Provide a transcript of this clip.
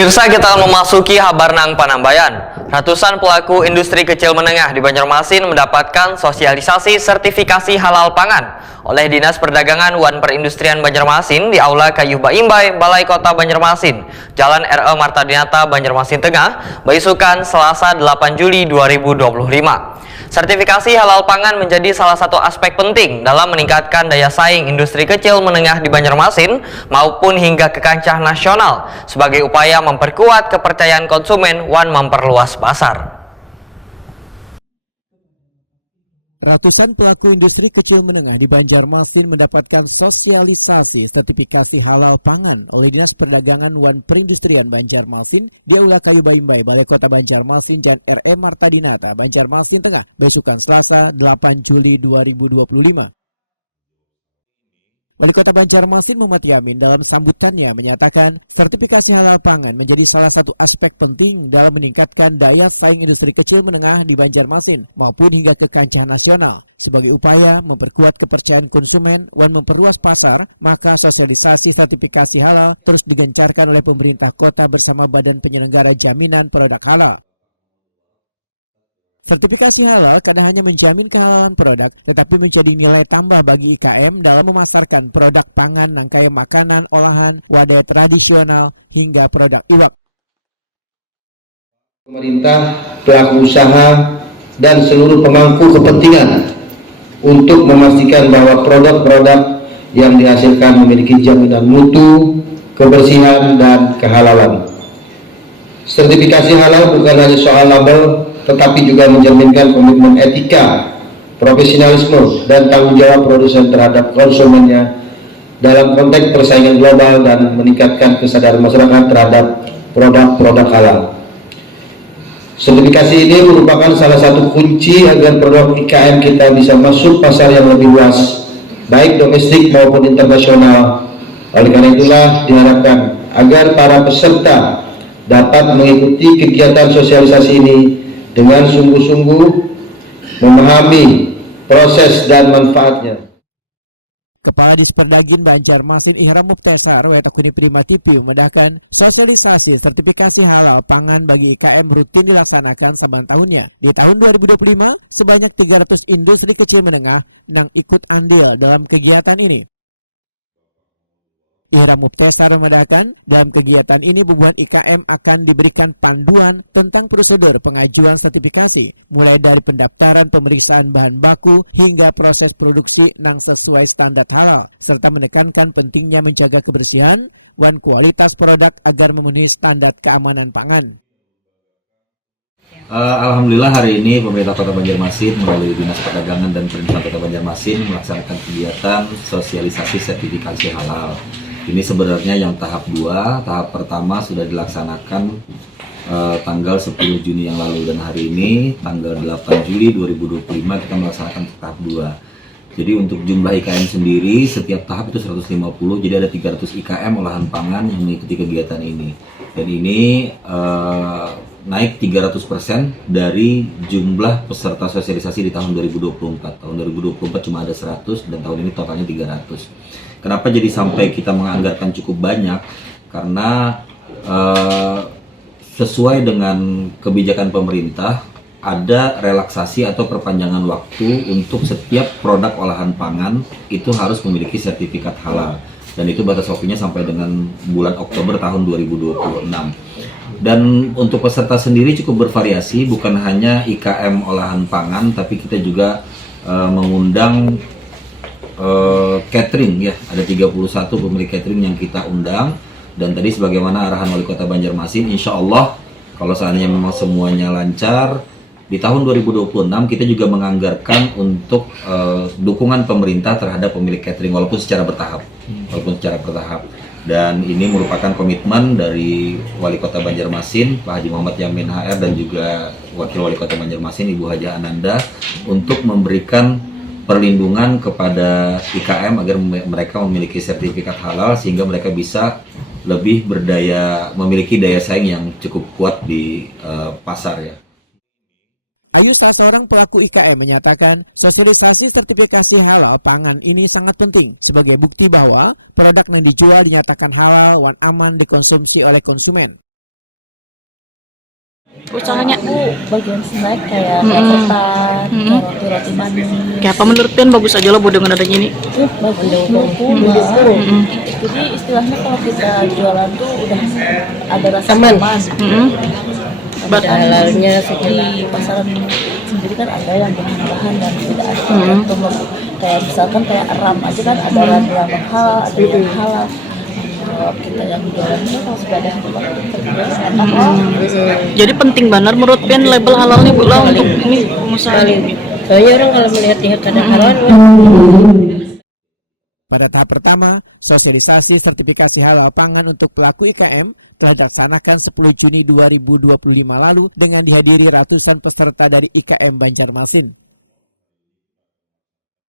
Pemirsa, kita akan memasuki Habarnang Panambayan. Ratusan pelaku industri kecil menengah di Banjarmasin mendapatkan sosialisasi sertifikasi halal pangan oleh Dinas Perdagangan wan Perindustrian Banjarmasin di Aula Kayu Baimbai, Balai Kota Banjarmasin, Jalan R.E. Marta Dinata, Banjarmasin Tengah, Baisukan, Selasa 8 Juli 2025. Sertifikasi halal pangan menjadi salah satu aspek penting dalam meningkatkan daya saing industri kecil menengah di Banjarmasin maupun hingga ke kancah nasional sebagai upaya memperkuat kepercayaan konsumen wan memperluas pasar. Ratusan pelaku industri kecil menengah di Banjarmasin mendapatkan sosialisasi sertifikasi halal pangan oleh Dinas Perdagangan wan Perindustrian Banjarmasin di Aula Kayu Baimbai, Balai Kota Banjarmasin, Jalan R.E. Marta Dinata, Banjarmasin Tengah, Besukan Selasa 8 Juli 2025. Wali Kota Banjarmasin Muhammad Yamin dalam sambutannya menyatakan sertifikasi halal pangan menjadi salah satu aspek penting dalam meningkatkan daya saing industri kecil menengah di Banjarmasin maupun hingga ke kancah nasional. Sebagai upaya memperkuat kepercayaan konsumen dan memperluas pasar, maka sosialisasi sertifikasi halal terus digencarkan oleh pemerintah kota bersama Badan Penyelenggara Jaminan Produk Halal. Sertifikasi halal karena hanya menjamin kehalalan produk, tetapi menjadi nilai tambah bagi IKM dalam memasarkan produk pangan, rangkaian makanan, olahan, wadah tradisional, hingga produk iwak. Pemerintah, pelaku usaha, dan seluruh pemangku kepentingan untuk memastikan bahwa produk-produk yang dihasilkan memiliki jaminan mutu, kebersihan, dan kehalalan. Sertifikasi halal bukan hanya soal label, tetapi juga mencerminkan komitmen etika, profesionalisme, dan tanggung jawab produsen terhadap konsumennya dalam konteks persaingan global dan meningkatkan kesadaran masyarakat terhadap produk-produk halal. Sertifikasi ini merupakan salah satu kunci agar produk IKM kita bisa masuk pasar yang lebih luas, baik domestik maupun internasional. Oleh karena itulah diharapkan agar para peserta dapat mengikuti kegiatan sosialisasi ini dengan sungguh-sungguh memahami proses dan manfaatnya. Kepala Disperdagin Banjarmasin Ihram Muftasar atau Kuni Prima TV memudahkan sosialisasi sertifikasi halal pangan bagi IKM rutin dilaksanakan saban tahunnya. Di tahun 2025, sebanyak 300 industri kecil menengah yang ikut andil dalam kegiatan ini. Ihram Muftasar memudahkan dalam kegiatan ini beberapa IKM akan diberikan panduan tentang prosedur pengajuan sertifikasi, mulai dari pendaftaran pemeriksaan bahan baku hingga proses produksi yang sesuai standar halal, serta menekankan pentingnya menjaga kebersihan dan kualitas produk agar memenuhi standar keamanan pangan. Alhamdulillah hari ini pemerintah Kota Banjarmasin melalui Dinas Perdagangan dan Perindustrian Kota Banjarmasin melaksanakan kegiatan sosialisasi sertifikasi halal. Ini sebenarnya yang tahap 2, tahap pertama sudah dilaksanakan tanggal 10 Juni yang lalu, dan hari ini tanggal 8 Juli 2025 kita melaksanakan tahap 2. Jadi untuk jumlah IKM sendiri setiap tahap itu 150, jadi ada 300 IKM olahan pangan yang mengikuti kegiatan ini. Dan ini naik 300% dari jumlah peserta sosialisasi di tahun 2024. Tahun 2024 cuma ada 100 dan tahun ini totalnya 300. Kenapa jadi sampai kita menganggarkan cukup banyak? Karena sesuai dengan kebijakan pemerintah ada relaksasi atau perpanjangan waktu untuk setiap produk olahan pangan itu harus memiliki sertifikat halal. Dan itu batas waktunya sampai dengan bulan Oktober tahun 2026. Dan untuk peserta sendiri cukup bervariasi, bukan hanya IKM olahan pangan, tapi kita juga mengundang catering ya, ada 31 pemilik catering yang kita undang. Dan tadi sebagaimana arahan Wali Kota Banjarmasin, insya Allah kalau seandainya memang semuanya lancar, di tahun 2026 kita juga menganggarkan untuk dukungan pemerintah terhadap pemilik catering walaupun secara bertahap. Dan ini merupakan komitmen dari Wali Kota Banjarmasin, Pak Haji Muhammad Yamin HR, dan juga Wakil Wali Kota Banjarmasin, Ibu Haja Ananda, untuk memberikan perlindungan kepada IKM agar mereka memiliki sertifikat halal sehingga mereka bisa lebih memiliki daya saing yang cukup kuat di pasar ya. Ayu, salah seorang pelaku IKM, menyatakan sosialisasi sertifikasi halal pangan ini sangat penting sebagai bukti bahwa produk yang dijual dinyatakan halal dan aman dikonsumsi oleh konsumen. Usahanya bagian snack kayak ketan, roti manis. kayak apa menurut Pian bagus aja lah dengan adanya ini. Bagus menurutku. Jadi istilahnya kalau kita jualan tuh udah ada rasa aman. Halalnya di pasaran sendiri kan ada yang bahan-bahan dan tidak ada contoh kayak misalkan kayak ram aja kan ada ram yang halal, ada yang halal. Kalau kita yang jualannya kalau sudah ada Jadi penting banget menurut Pian label halal nih Bu lah untuk ini pengusaha ini. soalnya orang kalau melihat ada halal. Pada tahap pertama, sosialisasi sertifikasi halal pangan untuk pelaku IKM telah dilaksanakan 10 Juni 2025 lalu dengan dihadiri ratusan peserta dari IKM Banjarmasin.